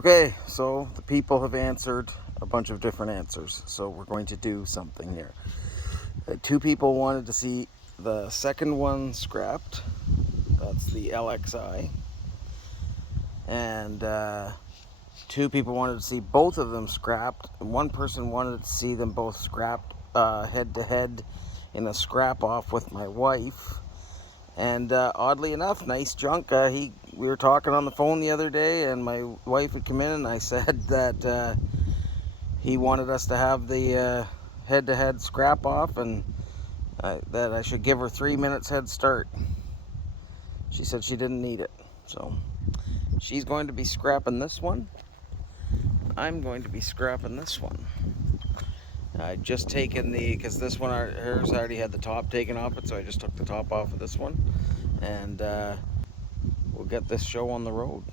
Okay, so the people have answered a bunch of different answers. So we're going to do something here. Two people wanted to see the second one scrapped. That's the LXI. And two people wanted to see both of them scrapped. And one person wanted to see them both scrapped head to head in a scrap off with my wife. And oddly enough, nice junk. We were talking on the phone the other day, and my wife had come in, and I said that he wanted us to have the head-to-head scrap off, and that I should give her 3 minutes head start. She said she didn't need it, so she's going to be scrapping this one. I'm going to be scrapping this one. I just taken because this one, hers already had the top taken off it, so I just took the top off of this one, and we'll get this show on the road.